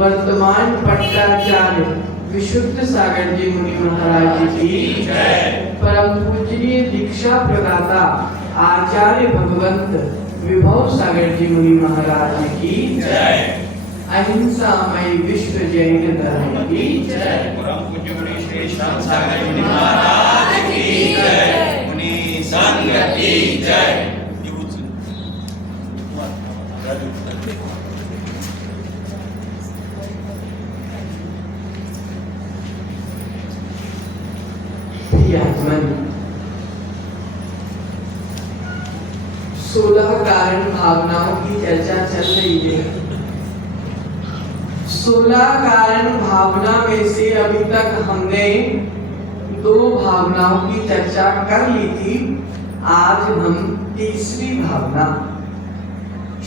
वर्तमान पट्टाचार्य विशुद्ध सागर जी मुनि महाराज की जय। परम पूजनीय दीक्षा प्रदाता आचार्य भगवंत विभव सागर जी मुनि महाराज की जय। अहिंसामय विश्व जैन धर्म की जय। परम पूज्य मुनि श्री श्याम सागर मुनि महाराज की जय। मुनि संघ की जय। आत्मन 16 कारण भावनाओं की चर्चा चल रही है। 16 कारण भावना में से अभी तक हमने 2 भावनाओं की चर्चा कर ली थी। आज हम तीसरी भावना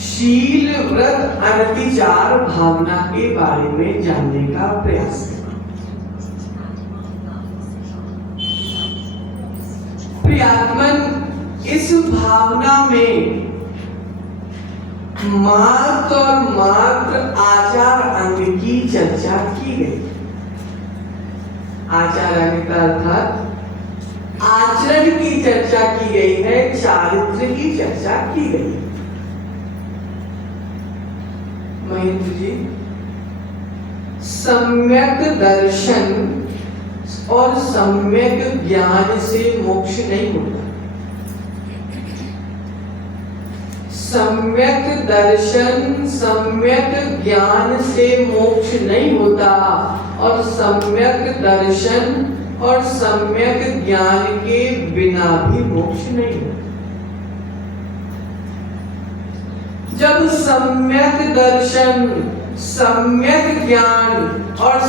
शील व्रत अनतिचार भावना के बारे में जानने का प्रयास करें। प्रियात्मन इस भावना में मात्र और मात्र आचार अंग की चर्चा की गई। आचार अंग का अर्थात आचरण की चर्चा की गई है, चारित्र की चर्चा की गई। महेंद्र जी, सम्यक दर्शन और सम्यक ज्ञान से मोक्ष नहीं होता। सम्यक दर्शन सम्यक ज्ञान से मोक्ष नहीं होता और सम्यक दर्शन और सम्यक ज्ञान के बिना भी मोक्ष नहीं होता। जब सम्यक दर्शन सम्यक ज्ञान और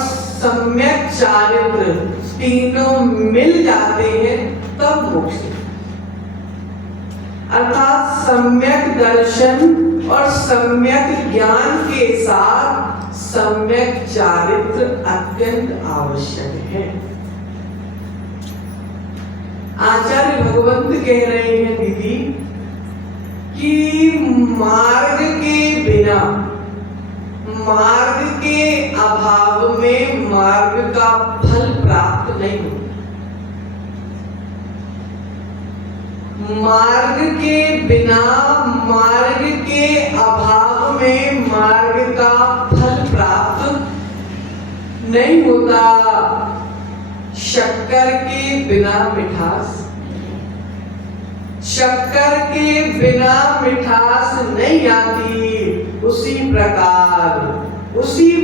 सम्यक चारित्र तीनों मिल जाते हैं तब मोक्ष। अर्थात सम्यक दर्शन और सम्यक ज्ञान के साथ सम्यक चारित्र अत्यंत आवश्यक है। आचार्य भगवंत कह रहे हैं दीदी कि मार्ग के बिना, मार्ग के अभाव में मार्ग का फल प्राप्त नहीं होता। मार्ग के बिना, मार्ग के अभाव में मार्ग का फल प्राप्त नहीं होता। शक्कर के बिना मिठास, शक्कर के बिना मिठास नहीं आती। उसी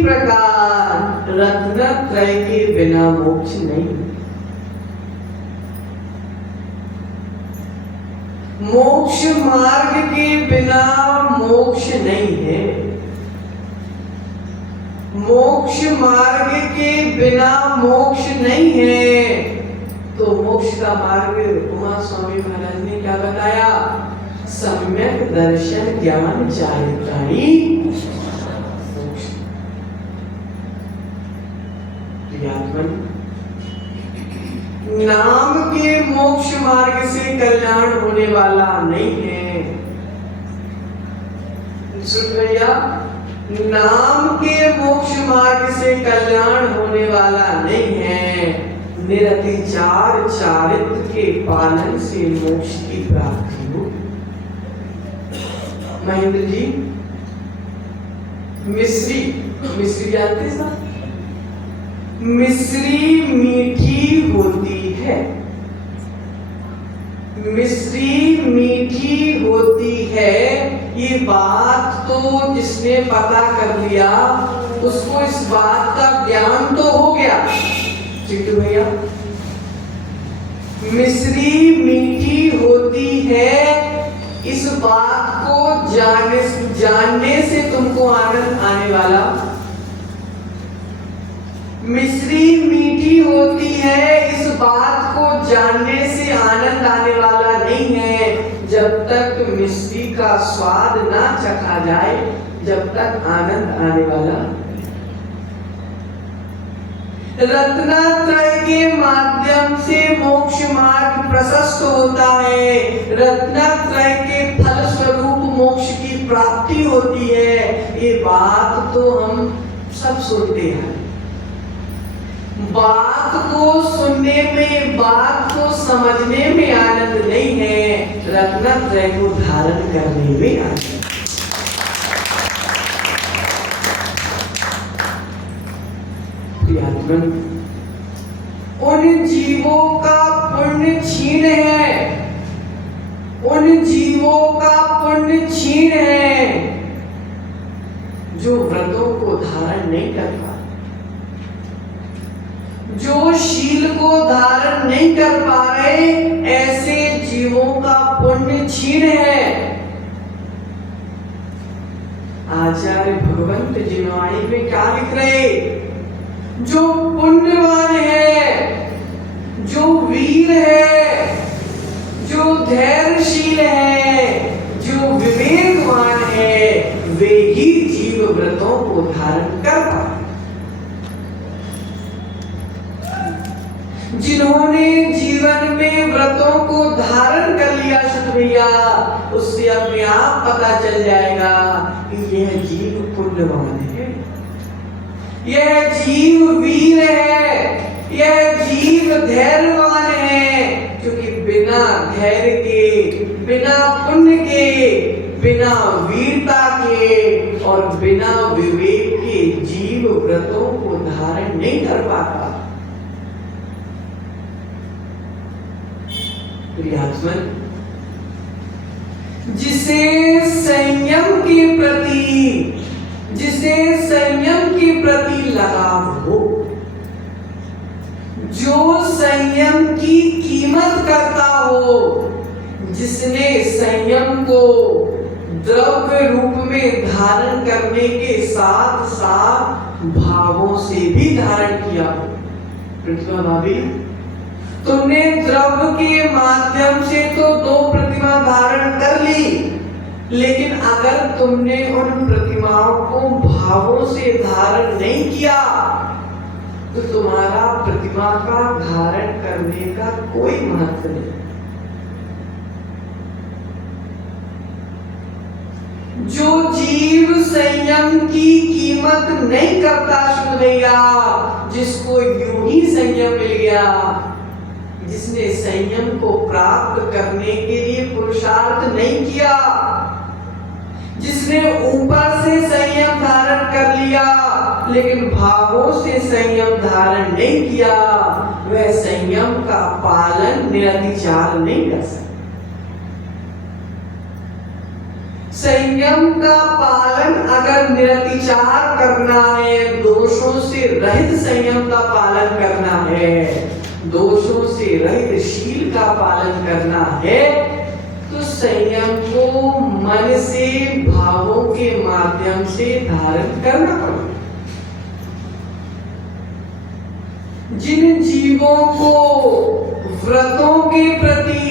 प्रकार रत्नत्रय के बिना मोक्ष नहीं। मोक्ष मार्ग के बिना मोक्ष नहीं है। मोक्ष मार्ग के बिना मोक्ष नहीं है। तो मोक्ष का मार्ग उमा स्वामी महाराज ने क्या बताया? सम्यक दर्शन ज्ञान चारित्राणी मोक्ष। नाम के मोक्ष मार्ग से कल्याण होने वाला नहीं है। सुन भैया, नाम के मोक्ष मार्ग से कल्याण होने वाला नहीं है। निरतिचार चारित्र के पालन से मोक्ष की प्राप्ति हो। महेंद्र जी, मिश्री जानते साहब? मिश्री मीठी होती है। मिश्री मीठी होती है, ये बात तो जिसने पता कर लिया उसको इस बात का ज्ञान तो हो गया। चिट्टू भैया, मिश्री मीठी होती है, इस बात को जानने से तुमको आनंद आने वाला। मिश्री मीठी होती है, इस बात को जानने से आनंद आने वाला नहीं है। जब तक मिश्री का स्वाद ना चखा जाए, जब तक आनंद आने वाला। रत्नत्रय के माध्यम से मोक्ष मार्ग प्रशस्त होता है। रत्नत्रय के फल स्वरूप मोक्ष की प्राप्ति होती है। ये बात तो हम सब सुनते हैं। बात को सुनने में, बात को समझने में आनंद नहीं है, रत्नत्रय को धारण करने में आनंद। उन जीवों का पुण्य छीन है, उन जीवों का पुण्य छीन है जो व्रतों को धारण नहीं कर पाते, जो शील को धारण नहीं कर पा रहे, ऐसे जीवों का पुण्य छीन है। आचार्य भगवंत जिनवाणी में क्या लिख रहे? जो पुण्यवान है, जो वीर है, जो धैर्यशील है, जो विवेकवान है, वे ही जीव व्रतों को धारण कर पाते। जिन्होंने जीवन में व्रतों को धारण कर लिया शुद्ध भैया, उससे अपने आप पता चल जाएगा कि यह जीव पुण्यवान है, यह जीव वीर है, यह जीव धैर्यवान है। क्योंकि बिना धैर्य के, बिना पुण्य के, बिना वीरता के और बिना विवेक के जीव व्रतों को धारण नहीं कर पाता। जिसे संयम के प्रति, जिसे संयम के प्रति लगाव हो, जो संयम की कीमत करता हो, जिसने संयम को द्रव्य रूप में धारण करने के साथ साथ भावों से भी धारण किया हो। प्रतिभा भाभी, तुमने द्रव्य के माध्यम से तो 2 प्रतिमा धारण कर ली, लेकिन अगर तुमने उन प्रतिमाओं को भावों से धारण नहीं किया तो तुम्हारा प्रतिमा का धारण करने का कोई महत्व नहीं। जो जीव संयम की कीमत नहीं करता शुद्ध भैया, जिसको यूं ही संयम मिल गया, जिसने संयम को प्राप्त करने के लिए पुरुषार्थ नहीं किया, जिसने ऊपर से संयम धारण कर लिया लेकिन भावों से संयम धारण नहीं किया, वह संयम का पालन निरतिचार नहीं कर सकता। संयम का पालन अगर निरतिचार करना है, दोषों से रहित संयम का पालन करना है, दोषों से रहित शील का पालन करना है, तो संयम को मन से भावों के माध्यम से धारण करना पड़ेगा। जिन जीवों को व्रतों के प्रति,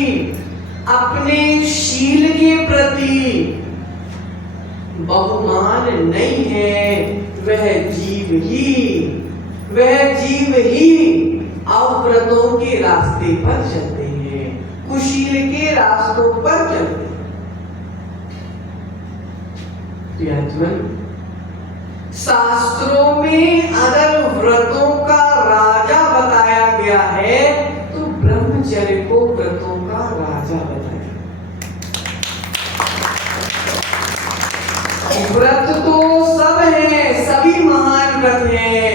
अपने शील के प्रति बहुमान नहीं है, वह जीव ही अव्रतों के रास्ते पर चलते हैं, कुशील के रास्तों पर चलते हैं। शास्त्रों में अगर व्रतों का राजा बताया गया है तो ब्रह्मचर्य को व्रतों का राजा बताया। व्रत तो सब हैं, सभी महान व्रत हैं,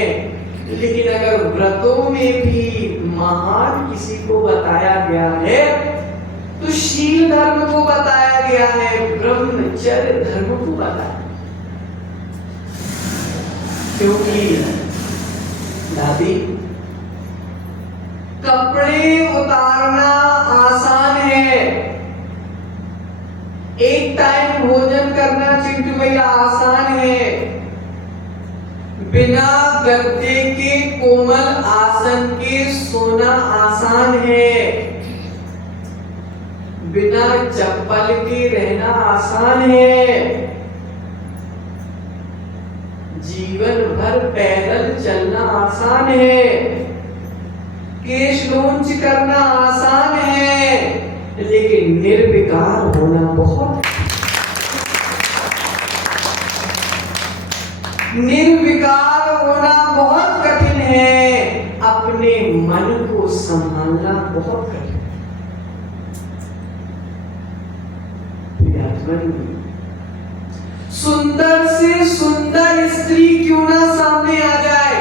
लेकिन अगर व्रतों में भी महान किसी को बताया गया है तो शील धर्म को बताया गया है, ब्रह्मचर्य धर्म को बताया। क्योंकि दादी, कपड़े उतारना आसान है, एक टाइम भोजन करना चिंटू भैया आसान है, बिना गद्दे के कोमल आसन के सोना आसान है, बिना चप्पल के रहना आसान है, जीवन भर पैदल चलना आसान है, केश लूंच करना आसान है, लेकिन निर्विकार होना बहुत, निर्विकार होना बहुत कठिन है, अपने मन को संभालना बहुत कठिन है। सुंदर से सुंदर स्त्री क्यों ना सामने आ जाए,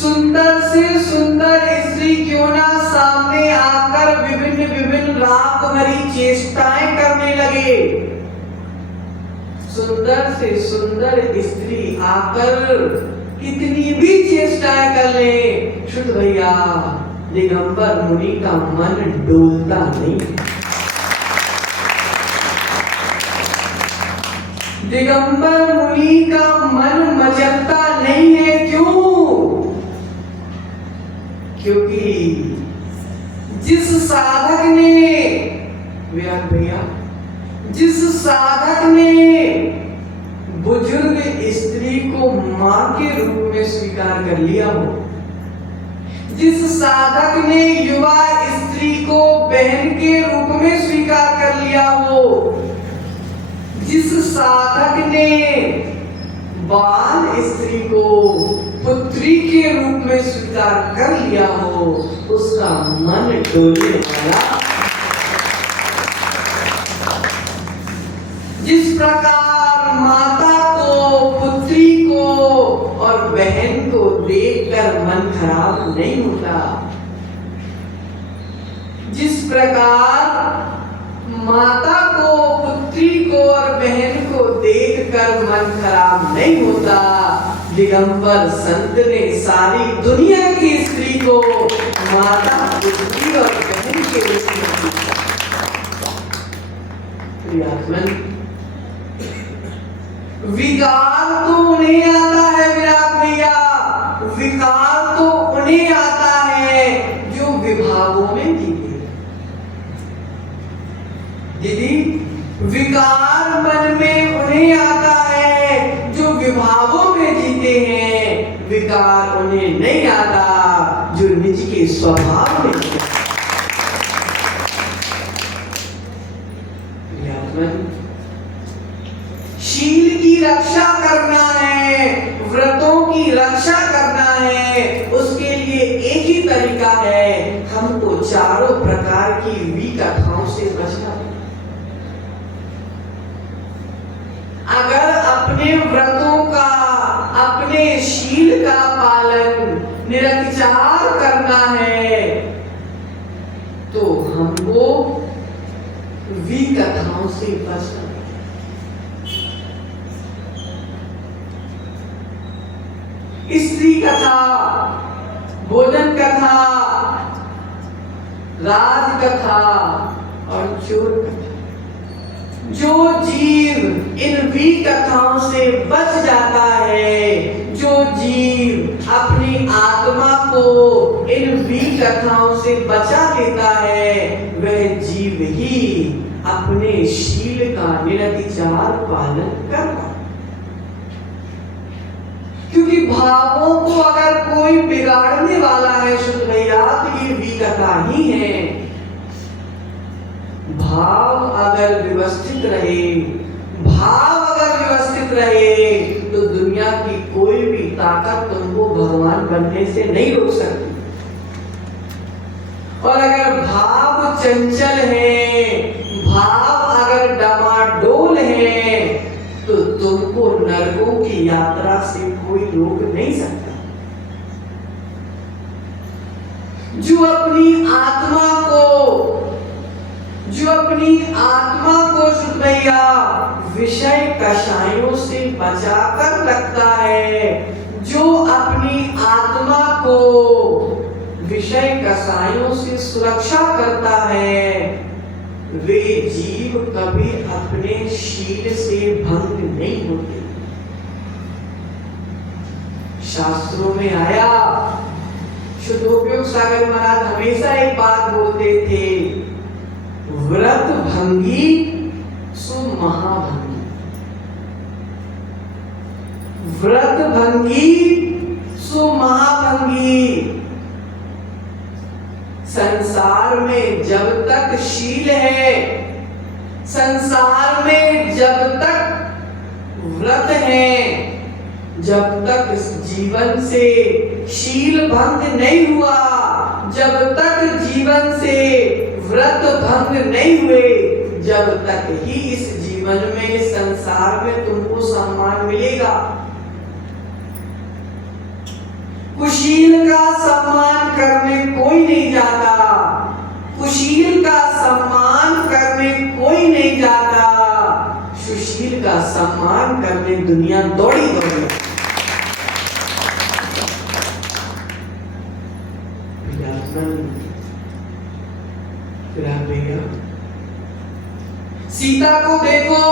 सुंदर से सुंदर स्त्री क्यों ना सामने आकर विभिन्न विभिन्न रात भरी चेष्टाएं करने लगे, सुंदर से सुंदर स्त्री आकर कितनी भी चेष्टाएं कर ले, शुद्ध भैया दिगंबर मुनि का मन डोलता नहीं, दिगंबर मुनि का मन मचलता नहीं है। क्यों? क्योंकि जिस साधक ने, भैया जिस साधक ने बुजुर्ग स्त्री को मां के रूप में स्वीकार कर लिया हो, जिस साधक ने युवा स्त्री को बहन के रूप में स्वीकार कर लिया हो, जिस साधक ने बाल स्त्री को पुत्री के रूप में स्वीकार कर लिया हो, उसका मन डोलने वाला, जिस प्रकार माता को, पुत्री को और बहन को देखकर मन खराब नहीं होता, जिस प्रकार माता को, पुत्री को और बहन को देखकर मन खराब नहीं होता, दिगंबर संत ने सारी दुनिया की स्त्री को माता, पुत्री और बहन के रूप में विकार तो उन्हें आता है विराट भैया, विकार तो उन्हें आता विभागों में जीते। दीदी, विकार मन में उन्हें आता है जो विभागों में जीते हैं, विकार उन्हें नहीं आता जो निज के स्वभाव में जीते। शील की रक्षा करना है, व्रतों की रक्षा करना है, उसके लिए एक ही तरीका है, हमको चारों प्रकार की विकथाओं से बचना है। अगर अपने व्रतों का, अपने शील का पालन निरंकार करना है तो हमको विकथाओं से बचना है। स्त्री कथा, भोजन कथा, राज कथा और चोर कथा। जो जीव इन विकथाओं से बच जाता है, जो जीव अपनी आत्मा को इन विकथाओं से बचा लेता है, वह जीव ही अपने शील का निरतिचार पालन करता है। क्योंकि भावों को अगर कोई बिगाड़ने वाला है शुद्ध भैया तो ये विकथा ही है। भाव अगर व्यवस्थित रहे, भाव अगर व्यवस्थित रहे तो दुनिया की कोई भी ताकत तुमको भगवान बनने से नहीं रोक सकती। और अगर भाव चंचल है, भाव अगर डमाडोल है तो तुमको नरकों की यात्रा से कोई रोक नहीं सकता। जो अपनी आत्मा को शुद्ध भैया विषय कषायों से बचाकर रखता है, जो अपनी आत्मा को विषय कषायों से सुरक्षा करता है, वे जीव कभी अपने शील से भंग नहीं होते। शास्त्रों में आया, शुद्धोपयोग सागर महाराज हमेशा एक बात बोलते थे, व्रत भंगी सो महाभंगी। व्रत भंगी सो महाभंगी। संसार में जब तक शील है, संसार में जब तक व्रत है, जब तक इस जीवन से शील भंग नहीं हुआ, जब तक जीवन से व्रत भंग नहीं हुए, जब तक ही इस जीवन में, इस संसार में तुमको सम्मान मिलेगा। कुशील का सम्मान करने कोई नहीं जाता, कुशील का सम्मान करने कोई नहीं जाता, सुशील का सम्मान करने दुनिया दौड़ी दौड़ी। भैया सीता को देखो,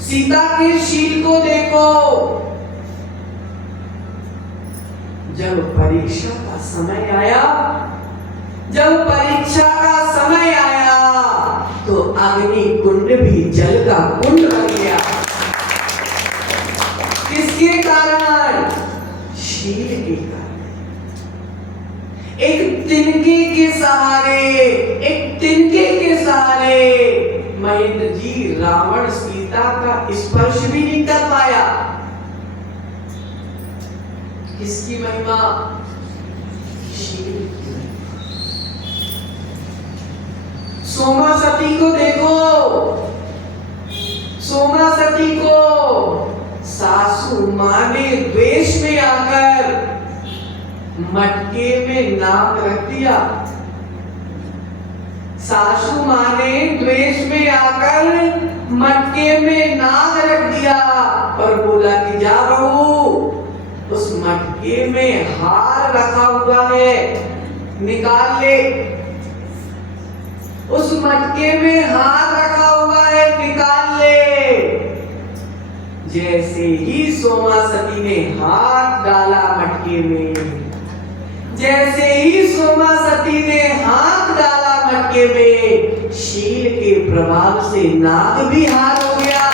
सीता के शील को देखो। जब परीक्षा का समय आया, जब परीक्षा का समय आया तो अग्नि कुंड भी जल का कुंड बन गया। किसके कारण? शील के कारण। एक तिनके के सहारे, एक तिनके के सहारे महेंद्र जी रावण सीता का स्पर्श भी नहीं कर पाया। किसकी महिमा? शील की। सोमा सती को देखो, सोमा सती को सासू मां ने द्वेष में आकर मटके में नाग रख दिया। सासू मां ने द्वेष में आकर मटके में नाग रख दिया और बोला कि जा बहू, उस मटके में हार रखा हुआ है, निकाल ले। उस मटके में हार रखा हुआ है, निकाल ले। जैसे ही सोमा सती ने हाथ डाला मटके में, जैसे ही सोमा सती ने हाथ डाला मटके में, शील के प्रभाव से नाग भी हार हो गया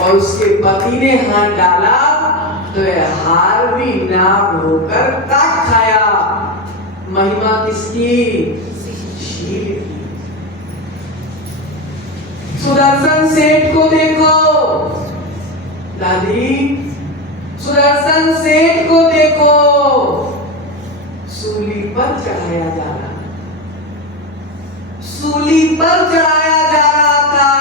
और उसके पति ने हाथ डाला तो यह हार भी नाग होकर काट खाया। महिमा किसकी? शील की। सुदर्शन सेठ को देखो दादी, सुदर्शन सेठ को देखो, सूली पर चढ़ाया जा रहा, सूली पर चढ़ाया जा रहा था,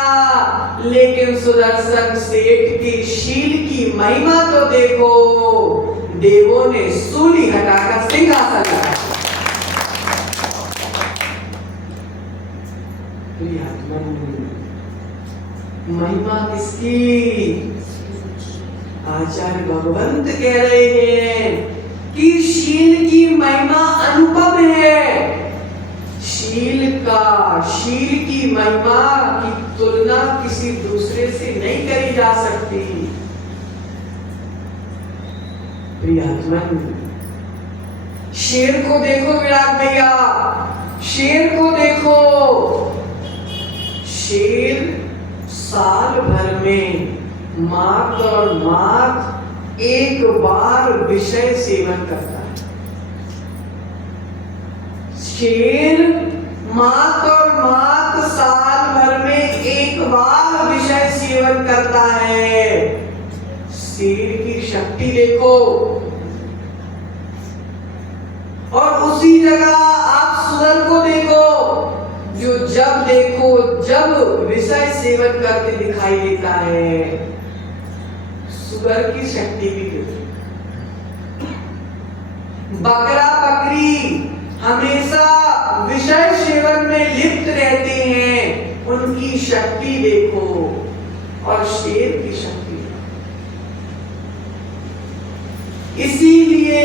लेकिन सुदर्शन सेठ की शील की महिमा तो देखो, देवों ने सूली हटाकर सिंहासन लगाया। महिमा किसकी? आचार्य भगवंत कह रहे हैं कि शील की महिमा अनुपम है। शील की महिमा की तुलना किसी दूसरे से नहीं करी जा सकती। प्रियात्मन, शेर को देखो विराट भैया, शेर को देखो, शेर साल भर में मात्र एक बार विषय सेवन करता है। शेर मात्र साल भर में एक बार विषय सेवन करता है। शेर की शक्ति देखो, और उसी जगह आप सुअर को देखो, जो जब देखो जब विषय सेवन करके दिखाई देता है। सुअर की शक्ति भी देखो, बकरा बकरी हमेशा विषय सेवन में लिप्त रहते हैं, उनकी शक्ति देखो, और शेर की शक्ति। इसीलिए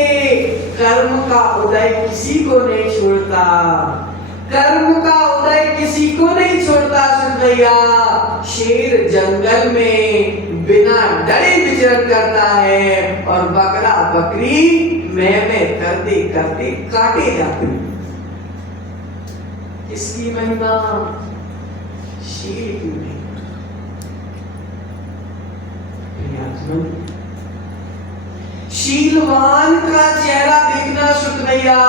कर्म का उदय किसी को नहीं छोड़ता, कर्म का उदय किसी को नहीं छोड़ता सुनैया। शेर जंगल में बिना डरे विचरण करता है, और बकरा बकरी मैं करते करते काटे जाते। इसकी महिमा? शील की महिमा। शीलवान का चेहरा देखना सुनैया,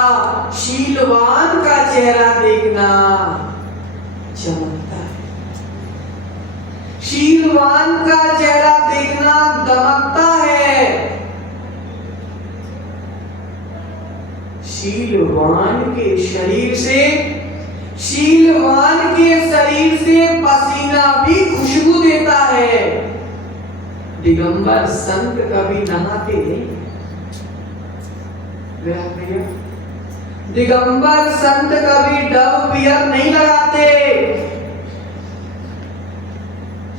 शीलवान का चेहरा देखना चमकता है, शीलवान का चेहरा देखना दमकता है। शीलवान के शरीर से पसीना भी खुशबू देता है। दिगंबर संत कभी नहाते नहीं, दिगंबर संत कभी डव पियर नहीं लगाते।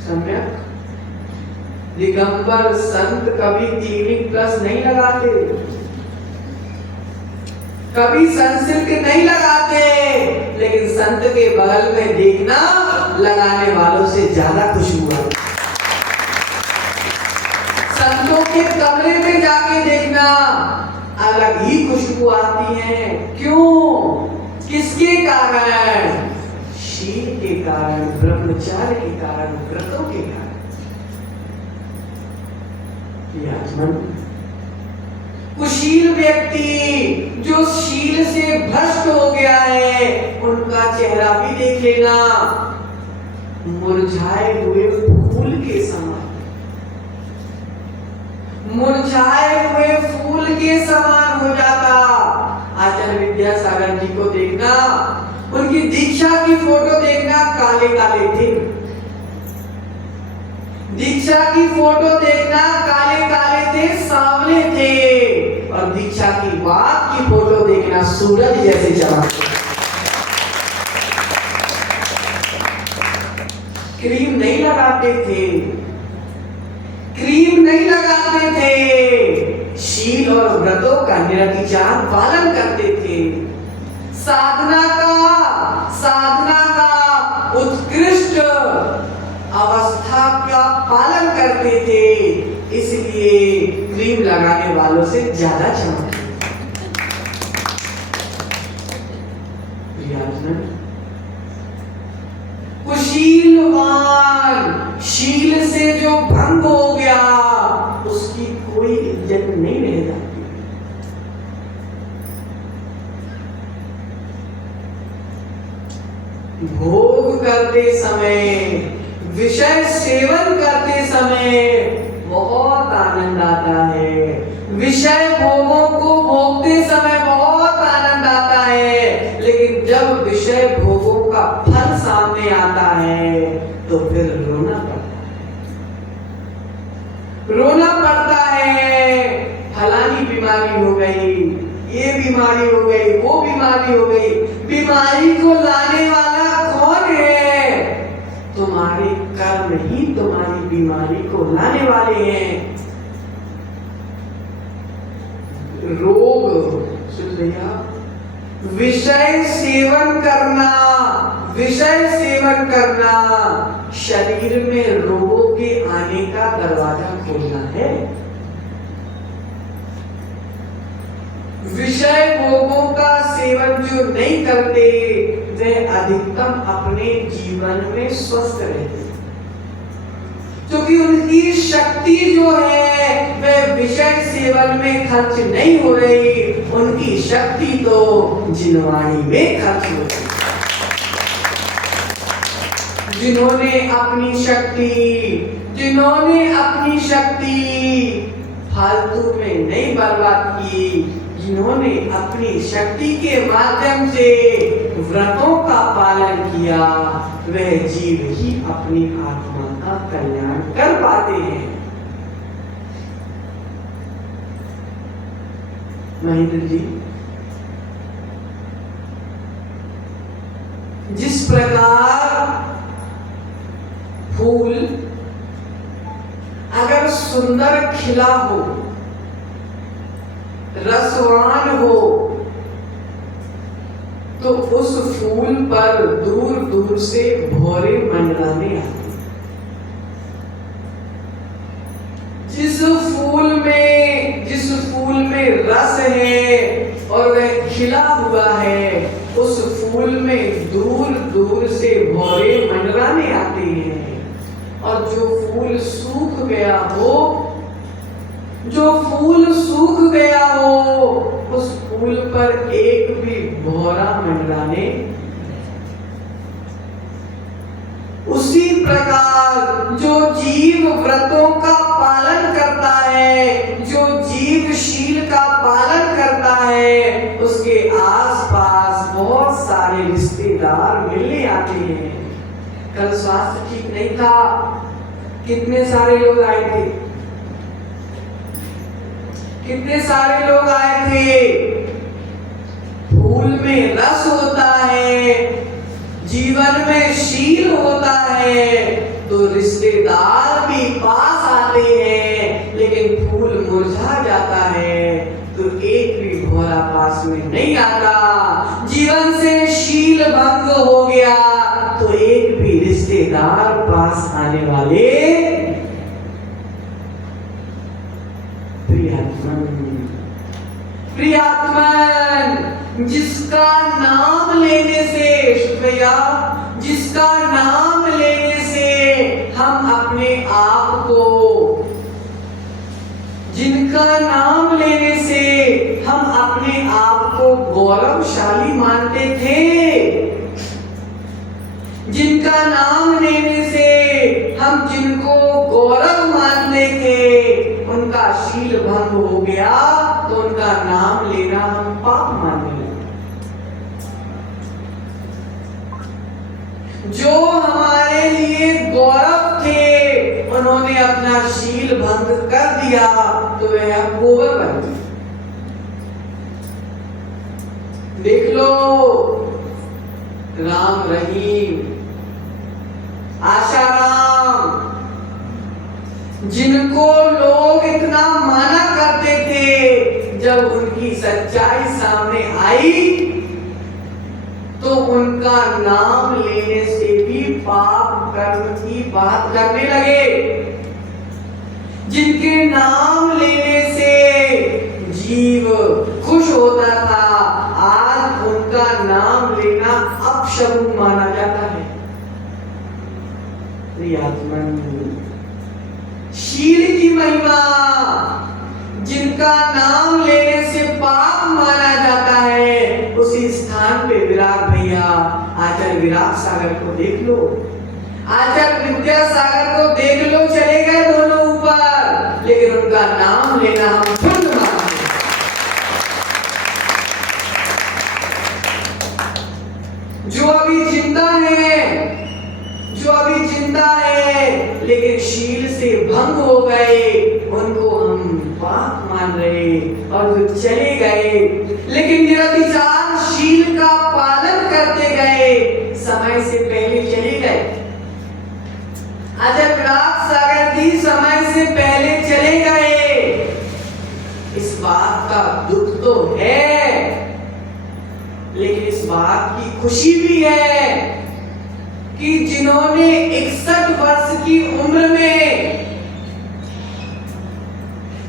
सम्यक? दिगंबर संत कभी क्लिनिक प्लस नहीं लगाते, कभी सनसिल्क नहीं लगाते, लेकिन संत के बगल में देखना लगाने वालों से ज्यादा खुशबू आती। संतों के कमरे में जाके देखना अलग ही खुशबू आती है। क्यों? किसके कारण? शील के कारण, ब्रह्मचार्य के कारण, व्रतों के कारण। कुशील व्यक्ति जो शील से भ्रष्ट हो गया है, उनका चेहरा भी देख लेना मुरझाए हुए फूल के समान, मुरझाए हुए फूल के समान हो जाता। आचार्य विद्यासागर जी को देखना, उनकी दीक्षा की फोटो देखना, काले काले थे। दीक्षा की फोटो देखना, काले काले थे, सांवले थे, और दीक्षा की बाद की फोटो देखना, सूरज जैसे चमकते। क्रीम नहीं लगाते थे, क्रीम नहीं लगाते थे, शील और व्रतों का निरतिचार पालन करते थे। साधना का उत्कृष्ट अवस्था का पालन करते थे। इसलिए क्रीम लगाने वालों से ज्यादा चमकती। कुशीलवान, शील से जो भंग हो गया उसकी कोई इज्जत नहीं रह जाती। भोग करते समय, विषय सेवन करते समय बहुत आनंद आता है। विषय भोगों को भोगते समय बहुत आनंद आता है, लेकिन जब विषय भोगों का फल सामने आता है तो फिर रोना पड़ता है। रोना पड़ता है, फलानी बीमारी हो गई, ये बीमारी हो गई, वो बीमारी हो गई। बीमारी को लाने वाला कौन है? तुम्हारे कर्म ही तुम्हारी बीमारी को लाने वाले हैं। रोग सुन लिया, विषय सेवन करना, विषय सेवन करना शरीर में रोगों के आने का दरवाजा खोलना है। विषय भोगों का सेवन जो नहीं करते वे अधिकतम अपने जीवन में स्वस्थ रहते, क्योंकि उनकी शक्ति जो है वह विषय सेवन में खर्च नहीं हो रही, उनकी शक्ति तो जिनवाणी में खर्च हो रही। जिन्होंने अपनी शक्ति फालतू में नहीं बर्बाद की, जिन्होंने अपनी शक्ति के माध्यम से व्रतों का पालन किया, वह जीव ही अपनी आत्मा का कल्याण कर पाते हैं। महेंद्र जी, जिस प्रकार फूल अगर सुंदर खिला हो, रसवान हो, तो उस फूल पर दूर दूर से भौरे मंडराने आते। जिस फूल में रस है और वह खिला हुआ है, उस फूल में दूर दूर से भौरे मंडराने आते हैं। और जो फूल सूख गया हो, उस फूल पर एक भी भौरा मंडराने। उसी प्रकार जो जीव व्रतों का पालन करता है, जो जीव शील का पालन करता है, उसके आसपास बहुत सारे रिश्तेदार मिलने आते हैं। कल स्वास्थ्य ठीक नहीं था, कितने सारे लोग आए थे, कितने सारे लोग आए थे। फूल में रस होता है, जीवन में शील होता है, तो रिश्तेदार भी पास आते हैं, लेकिन फूल मुरझा जाता है तो एक भी भौरा पास में नहीं आता। जीवन से शील भंग हो गया तो एक भी रिश्तेदार पास आने वाले। प्रियात्मन, जिसका नाम लेने से, शुक्रिया, जिसका नाम लेने से हम अपने आप को, जिनका नाम लेने से हम अपने आप को गौरवशाली मानते थे, जिनका नाम लेने से हम जिनको गौरव मानते थे, उनका शील भंग हो गया तो उनका नाम लेना हम पाप मानने लगे। जो हमारे लिए गौरव थे, उन्होंने अपना शील भंग कर दिया तो वह गोबर बन गए। देख लो, राम रहीम, आशाराम, जिनको लोग इतना माना करते थे, जब उनकी सच्चाई सामने आई तो उनका नाम लेने से भी पाप कर्म की बात करने लगे। जिनके नाम लेने से जीव खुश होता था, आज उनका नाम लेना अपशकुन माना जाता है। प्रियात्मन, शील की महिमा, जिनका नाम लेने से पाप माना जाता है, उसी स्थान पे विराग भैया आचार्य विराग सागर को देख लो, आचार्य विद्यासागर को देख लो, चले गए दोनों ऊपर, लेकिन उनका नाम लेना हम पुण्य मानते हैं। जो अभी जिंदा है, जो अभी जिंदा है लेकिन शील से भंग हो गए, उनको हम पाप मान रहे, और जो चले गए लेकिन निरतिचार शील का पालन करते गए, समय से पहले चले गए। आचार्य विराग सागर जी समय से पहले चले गए। इस बात का दुख तो है, लेकिन इस बात की खुशी भी है कि जिन्होंने 61 वर्ष की उम्र में,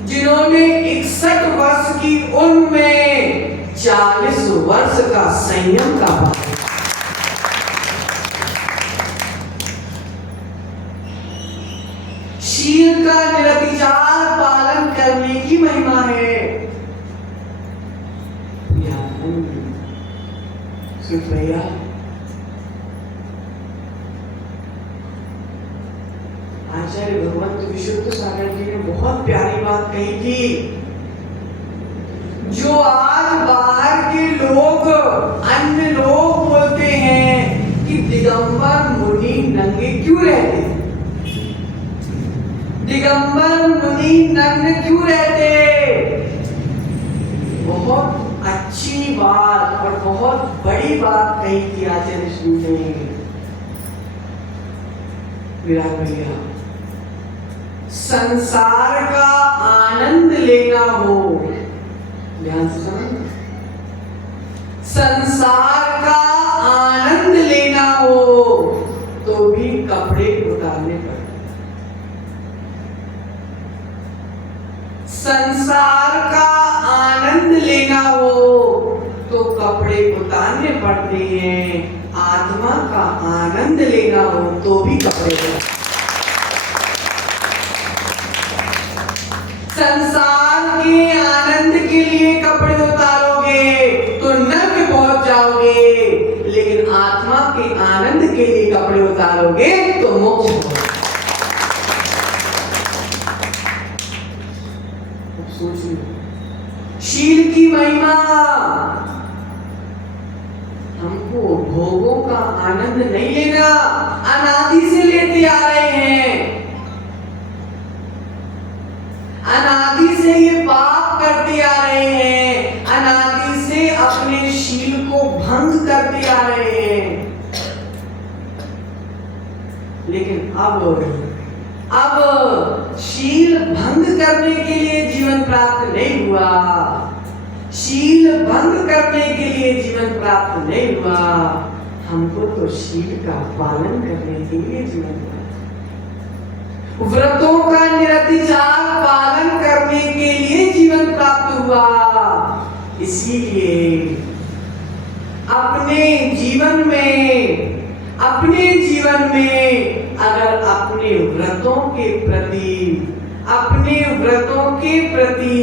जिन्होंने 61 वर्ष की उम्र में 40 वर्ष का संयम का पालन, शील का निरतिचार पालन करने की महिमा है। भैया आचार्य भगवंत विशुद्ध सागर जी ने बहुत प्यारी बात कही थी। जो आज बाहर के लोग, अन्य लोग बोलते हैं कि दिगंबर मुनि नंगे क्यों रहते, दिगंबर मुनि नग्न क्यों रहते, बहुत अच्छी बात और बहुत बड़ी बात कही थी आचार्य श्री ने। विराग भैया, संसार का आनंद लेना हो, ध्यान से सुनो, संसार का आनंद लेना हो तो भी कपड़े उतारने पड़ते, संसार का आनंद लेना हो तो कपड़े उतारने पड़ते हैं, आत्मा का आनंद लेना हो तो भी कपड़े उतारने। संसार के आनंद के लिए कपड़े उतारोगे तो नर्क पहुंच जाओगे, लेकिन आत्मा के आनंद के लिए कपड़े उतारोगे तो मोक्ष होगा। शील की महिमा, हमको भोगों का आनंद नहीं लेना, अनादि से लेते आ रहे हैं, अनादि से ये पाप करते आ रहे हैं, अनादि से अपने शील को भंग करते आ रहे हैं, लेकिन अब शील भंग करने के लिए जीवन प्राप्त नहीं हुआ, शील भंग करने के लिए जीवन प्राप्त नहीं हुआ, हमको तो शील का पालन करने के लिए जीवन प्राप्त, व्रतों का निरतिचार पालन करने के लिए जीवन प्राप्त हुआ। इसीलिए अपने जीवन में अगर अपने व्रतों के प्रति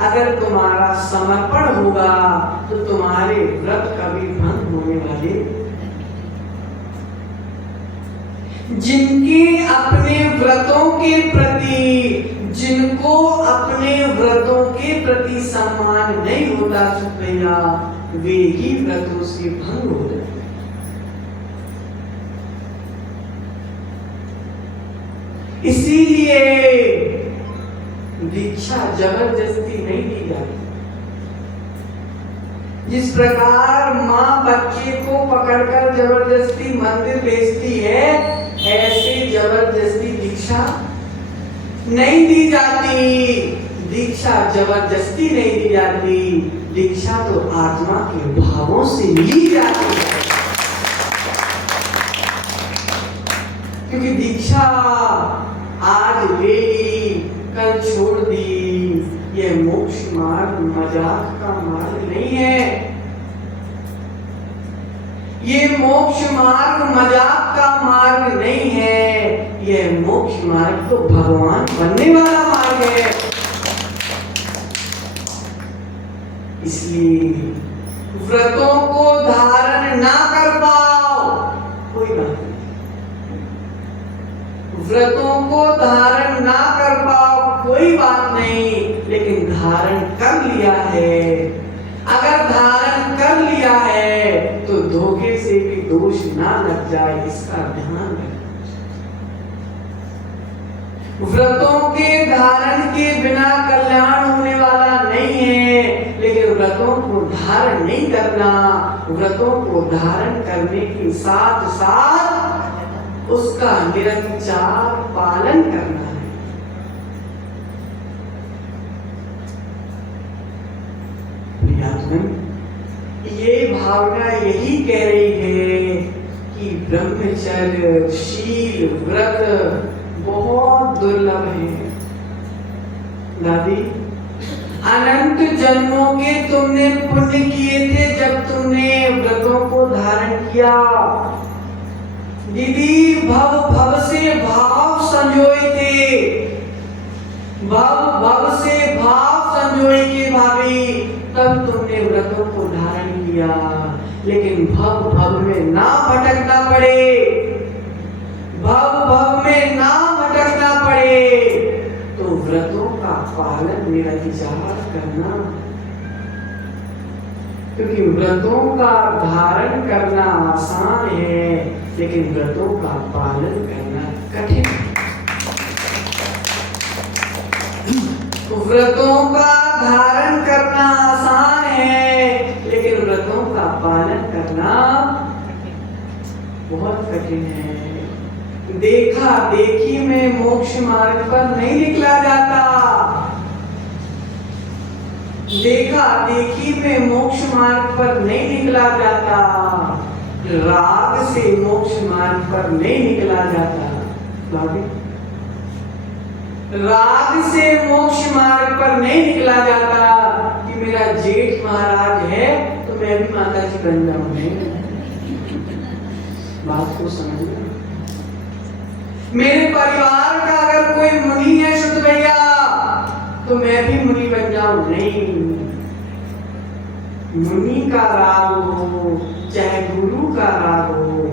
अगर तुम्हारा समर्पण होगा तो तुम्हारे व्रत कभी भंग होने वाले। जिनको अपने व्रतों के प्रति सम्मान नहीं होता सुखैया, वे ही व्रतों से भंग हो जाते। इसीलिए दीक्षा जबरदस्ती नहीं दी जाती। जिस प्रकार माँ बच्चे को पकड़कर जबरदस्ती मंदिर भेजती है, ऐसे जबरदस्ती दीक्षा नहीं दी जाती। दीक्षा जबरदस्ती नहीं दी जाती, दीक्षा तो आत्मा के भावों से ली जाती है। क्योंकि दीक्षा आज ले ली, कल छोड़ दी। यह मोक्ष मार्ग मजाक का मार्ग नहीं है। ये मोक्ष मार्ग मजाक का मार्ग नहीं है। यह मोक्ष मार्ग तो भगवान बनने वाला मार्ग है। इसलिए व्रतों को धारण ना कर पाओ कोई बात नहीं। व्रतों को धारण ना कर पाओ कोई बात नहीं, लेकिन धारण कर लिया है। अगर धारण कर लिया है तो धोखे से भी दोष ना लग जाए, इसका ध्यान रखना। व्रतों के धारण के बिना कल्याण होने वाला नहीं है, लेकिन व्रतों को धारण नहीं करना, व्रतों को धारण करने के साथ साथ उसका निरंतर पालन करना है। प्रियात्मन, ये भावना यही कह रही है कि ब्रह्मचर्य, शील, व्रत बहुत दुर्लभ है। दादी, अनंत जन्मों के तुमने पुण्य किए थे जब तुमने व्रतों को धारण किया। दीदी, भव भव से भाव संजोए थे, भव भव से भाव संजोए के भाभी, तब तुमने व्रतों को धारण किया। लेकिन भव भव में ना भटकना पड़े, भव भव में ना भटकना पड़े, तो व्रतों का पालन निरंतर करना। क्योंकि व्रतों का धारण करना आसान है, लेकिन व्रतों का पालन करना कठिन है। व्रतों का धारण करना आसान है, लेकिन व्रतों का पालन करना बहुत कठिन है। देखा देखी में मोक्ष मार्ग पर नहीं निकला जाता। देखा देखी में मोक्ष मार्ग पर नहीं निकला जाता। राग से मोक्ष मार्ग पर नहीं निकला जाता। राग से मोक्ष मार्ग पर नहीं निकला जाता कि मेरा जेठ महाराज है तो मैं भी माता जी बन जाऊंगी। बात को समझना। मेरे परिवार का अगर कोई मुनि है शुद्ध भैया, तो मैं भी मुनि बन जाऊं। नहीं, मुनि का राग हो चाहे गुरु का राग हो,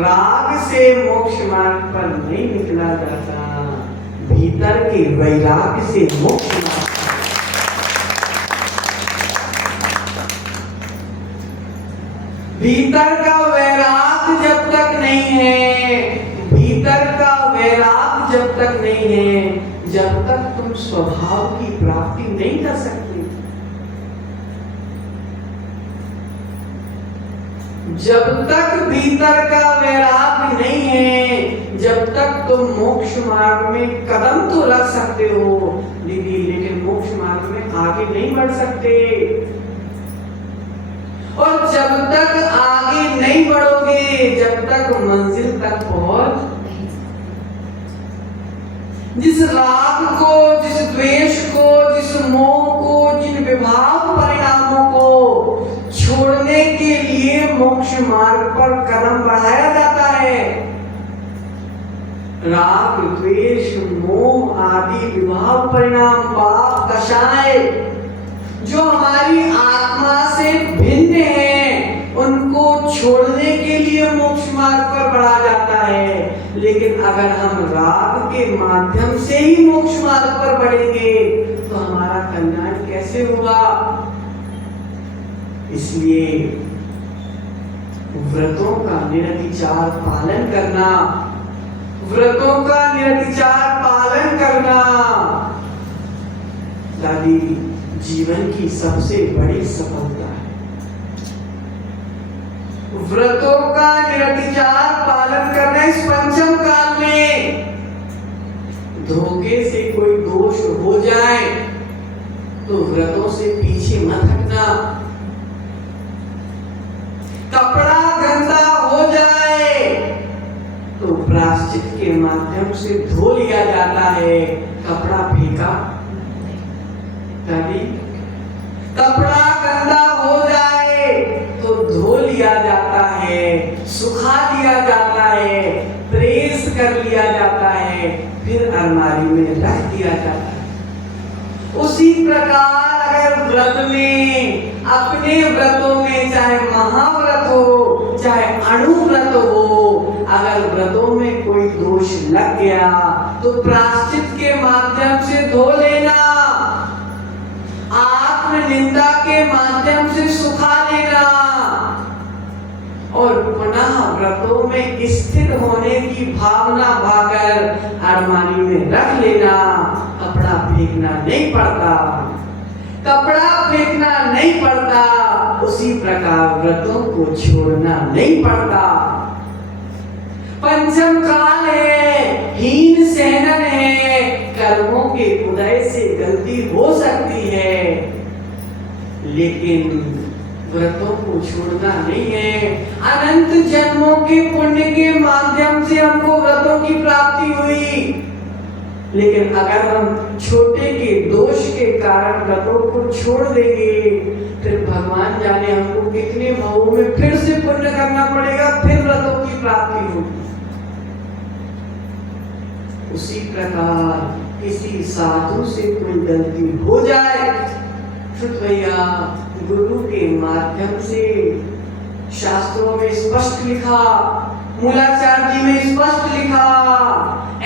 राग से मोक्ष मार्ग पर नहीं निकला जाता, भीतर के वैराग्य से मोक्ष मार्ग। भीतर का वैराग्य जब तक नहीं है, भीतर का वैराग्य जब तक नहीं है, जब तक तुम स्वभाव की प्राप्ति नहीं कर सकते। जब तक भीतर का वैराग्य नहीं है, जब तक तुम मोक्ष मार्ग में कदम तो रख सकते हो दीदी, लेकिन मोक्ष मार्ग में आगे नहीं बढ़ सकते। और जब तक आगे नहीं बढ़ोगे, जब तक मंजिल तक पहुंच, जिस राग को, जिस द्वेष को, जिस मोह को, जिन विभाग परिणामों को छोड़ने के लिए मोक्ष मार्ग पर कदम बढ़ाया जाता है, राग, द्वेष, मोह आदि विभाग परिणाम, पाप, दशाएं जो हमारी आत्मा से भिन्न है, उनको छोड़ने के लिए मोक्ष मार्ग पर बढ़ा जाता है। लेकिन अगर हम राग के माध्यम से ही मोक्ष मार्ग पर बढ़ेंगे तो हमारा कल्याण कैसे होगा? इसलिए व्रतों का निरतिचार पालन करना, व्रतों का निरतिचार पालन करना दादी जीवन की सबसे बड़ी सफलता है। व्रतों का निरतिचार पालन करना इस पंचम काल में धोखे से कोई दोष हो जाए तो व्रतों से पीछे मत हटना। कपड़ा गंदा हो जाए तो प्रायश्चित के माध्यम से धो लिया जाता है। कपड़ा फेंका कभी कपड़ा गंदा हो जाए तो धो लिया जाता है, सुखा लिया जाता है, प्रेस कर लिया जाता है, फिर अलमारी में रख दिया जाता है। उसी प्रकार अगर व्रत में, अपने व्रतों में, चाहे महाव्रत हो चाहे अणुव्रत हो, अगर व्रतों में कोई दोष लग गया तो प्रायश्चित के माध्यम से धो लेना, आत्म निंदा के माध्यम से सुखा लेना और पुनः व्रतों में स्थिर होने की भावना भाकर अलमारी में रख लेना। कपड़ा फेंकना नहीं पड़ता, कपड़ा फेंकना नहीं पड़ता। उसी प्रकार व्रतों को छोड़ना नहीं पड़ता। पंचम काल है, हीन सहनन है, कर्मों के उदय से गलती हो सकती है, लेकिन व्रतों को छोड़ना नहीं है। अनंत जन्मों के पुण्य के माध्यम से हमको व्रतों की प्राप्ति हुई, लेकिन अगर हम छोटे के दोष के कारण व्रतों को छोड़ देंगे, फिर भगवान जाने हमको कितने भावों में फिर से पुण्य करना पड़ेगा, फिर व्रतों की प्राप्ति होगी। उसी प्रकार किसी साधु से कोई गलती हो जाए, श्रुत भैया गुरु के माध्यम से शास्त्रों में स्पष्ट लिखा, मूलाचार्य जी में स्पष्ट लिखा,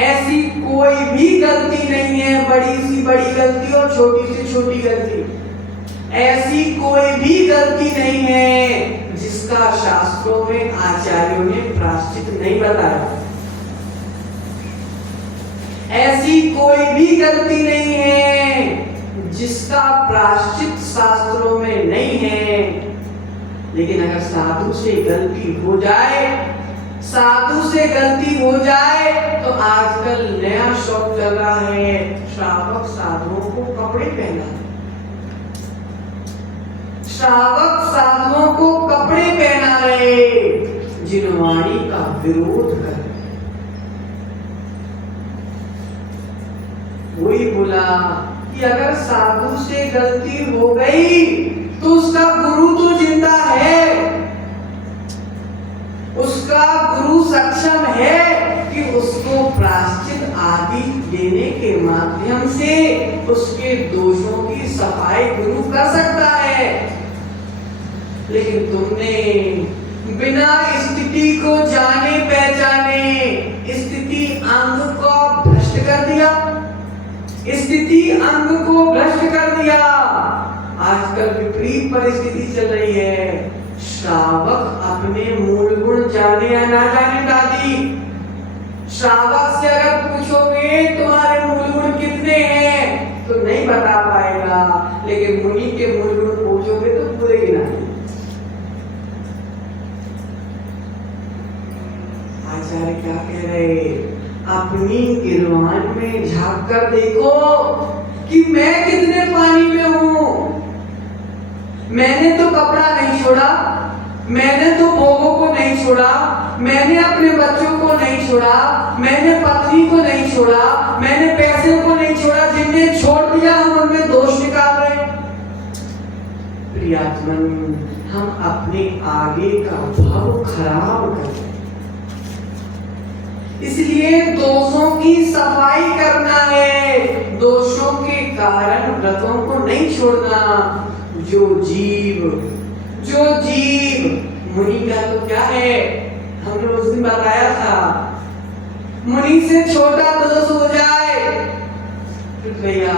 ऐसी कोई भी गलती नहीं है, बड़ी सी बड़ी गलती और छोटी सी छोटी गलती, ऐसी कोई भी गलती नहीं है जिसका शास्त्रों में आचार्यों ने प्रायश्चित नहीं बताया। ऐसी कोई भी गलती नहीं है जिसका प्रायश्चित शास्त्रों में नहीं है। लेकिन अगर साधु से गलती हो जाए, साधु से गलती हो जाए तो आजकल नया शौक चल रहा है, श्रावक साधुओं को कपड़े पहना, श्रावक साधुओं को कपड़े पहना रहे, जिनवाणी का विरोध कर। वही बोला कि अगर साधु से गलती हो गई तो उसका गुरु तो जिंदा है, उसका गुरु सक्षम है कि उसको प्रायश्चित आदि देने के माध्यम से उसके दोषों की सफाई गुरु कर सकता है। लेकिन तुमने बिना स्थिति को जाने पहचाने स्थिति अंग को भ्रष्ट कर दिया, स्थिति अंग को भ्रष्ट कर दिया। आजकल विपरीत परिस्थिति चल रही है। श्रावक अपने मूल गुण जाने या ना जाने दादी, श्रावक से अगर पूछोगे तुम्हारे मूल गुण कितने हैं तो नहीं बता पाएगा, लेकिन मुनि के मूल गुण पूछोगे तो पूरे गिना। आचार्य क्या कह रहे, अपनी गिरवान में झांक कर देखो कि मैं कितने पानी में हूं। मैंने तो कपड़ा नहीं छोड़ा, मैंने तो भोगों को नहीं छोड़ा, मैंने अपने बच्चों को नहीं छोड़ा, मैंने पत्नी को नहीं छोड़ा, मैंने पैसे को नहीं छोड़ा। जिनने छोड़ दिया हम उनमें दोष निकाल रहे। प्रियात्मन, हम अपने आगे का भाव खराब कर रहे, इसलिए दोषों की सफाई करना है, दोषों के कारण व्रतों को नहीं छोड़ना। जो जीव मुनि का तो क्या है, हमने उस दिन बताया था, मुनि से छोटा दोष हो जाए तो भैया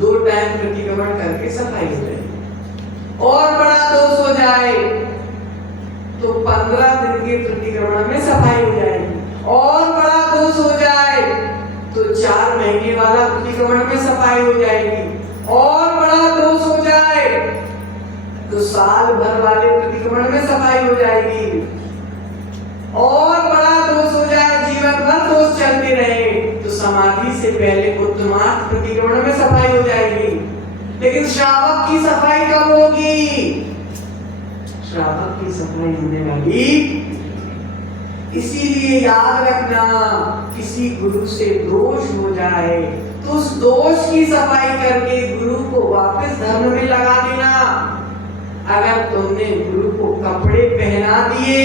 2 टाइम प्रतिक्रमण करके सफाई हो जाएगी, और बड़ा दोष हो जाए तो 15 दिन के प्रतिक्रमण में सफाई हो जाएगी, और बड़ा दोष हो जाए तो 4 महीने वाला प्रतिक्रमण में सफाई हो जाएगी, और बड़ा दोष हो जाए तो साल भर वाले प्रतिक्रमण में सफाई हो जाएगी, और बड़ा दोष हो जाए जीवन भर दोष चलते रहे तो समाधि से पहले उत्तमार्थ प्रतिक्रमण में सफाई हो जाएगी। लेकिन श्रावक की सफाई कब होगी? श्रावक की सफाई होने वाली इसीलिए याद रखना, किसी गुरु से दोष हो जाए तो उस दोष की सफाई करके गुरु को वापस धर्म में लगा देना। अगर तुमने गुरु को कपड़े पहना दिए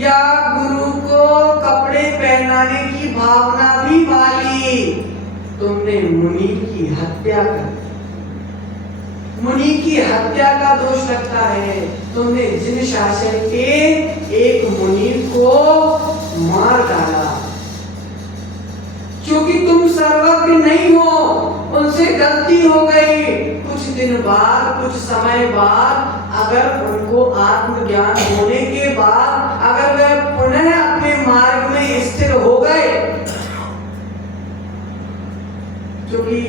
या गुरु को कपड़े पहनाने की भावना भी पाली, तुमने मुनि की हत्या कर दी। मुनि की हत्या का दोष लगता है। तुमने जिन शासन के एक मुनि को मार डाला, क्योंकि तुम सर्वज्ञ नहीं हो, उनसे गलती हो गई। कुछ दिन बाद, कुछ समय बाद, अगर उनको आत्मज्ञान होने के बाद अगर वे पुनः अपने मार्ग में स्थिर हो गए, क्योंकि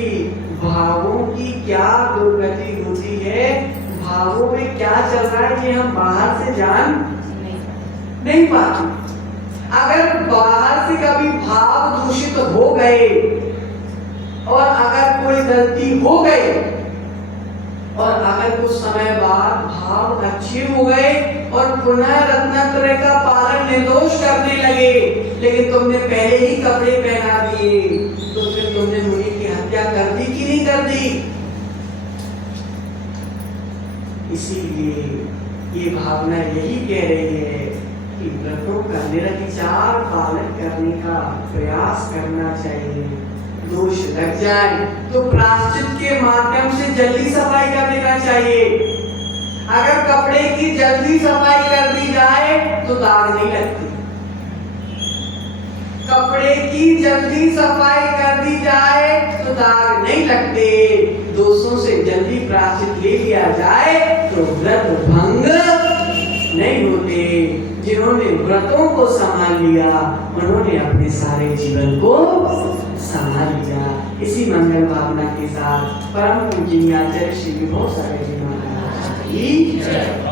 भावों की क्या दुर्गति होती है, भावों में क्या चल रहा है ये हम बाहर से जान नहीं पाते। अगर बाहर से कभी भाव दूषित हो गए और अगर कोई गलती हो गई और अगर कुछ समय बाद भाव अच्छे हो गए और पुनः रत्नत्रय का पालन निर्दोष करने लगे, लेकिन तुमने पहले ही कपड़े पहना दिए, तो फिर तुमने मुनि की हत्या कर दी कि नहीं कर दी? इसीलिए ये भावना यही कह रही है कि व्रतों का निरविचार पालन करने का प्रयास करना चाहिए। दोष लग जाए तो प्रायश्चित के माध्यम से जल्दी सफाई कर देना चाहिए। अगर कपड़े की जल्दी सफाई कर दी जाए तो दाग नहीं लगती। कपड़े की जल्दी सफाई कर दी जाए तो दाग नहीं लगते। दोषों से जल्दी प्रायश्चित ले लिया जाए तो व्रत भंग नहीं होते। जिन्होंने व्रतों को संभाल लिया उन्होंने अपने सारे जीवन को संभाल लिया। इसी मंगल भावना के साथ परम पूजनीय आचार्य श्री विभो सागर जी महाराज की जय।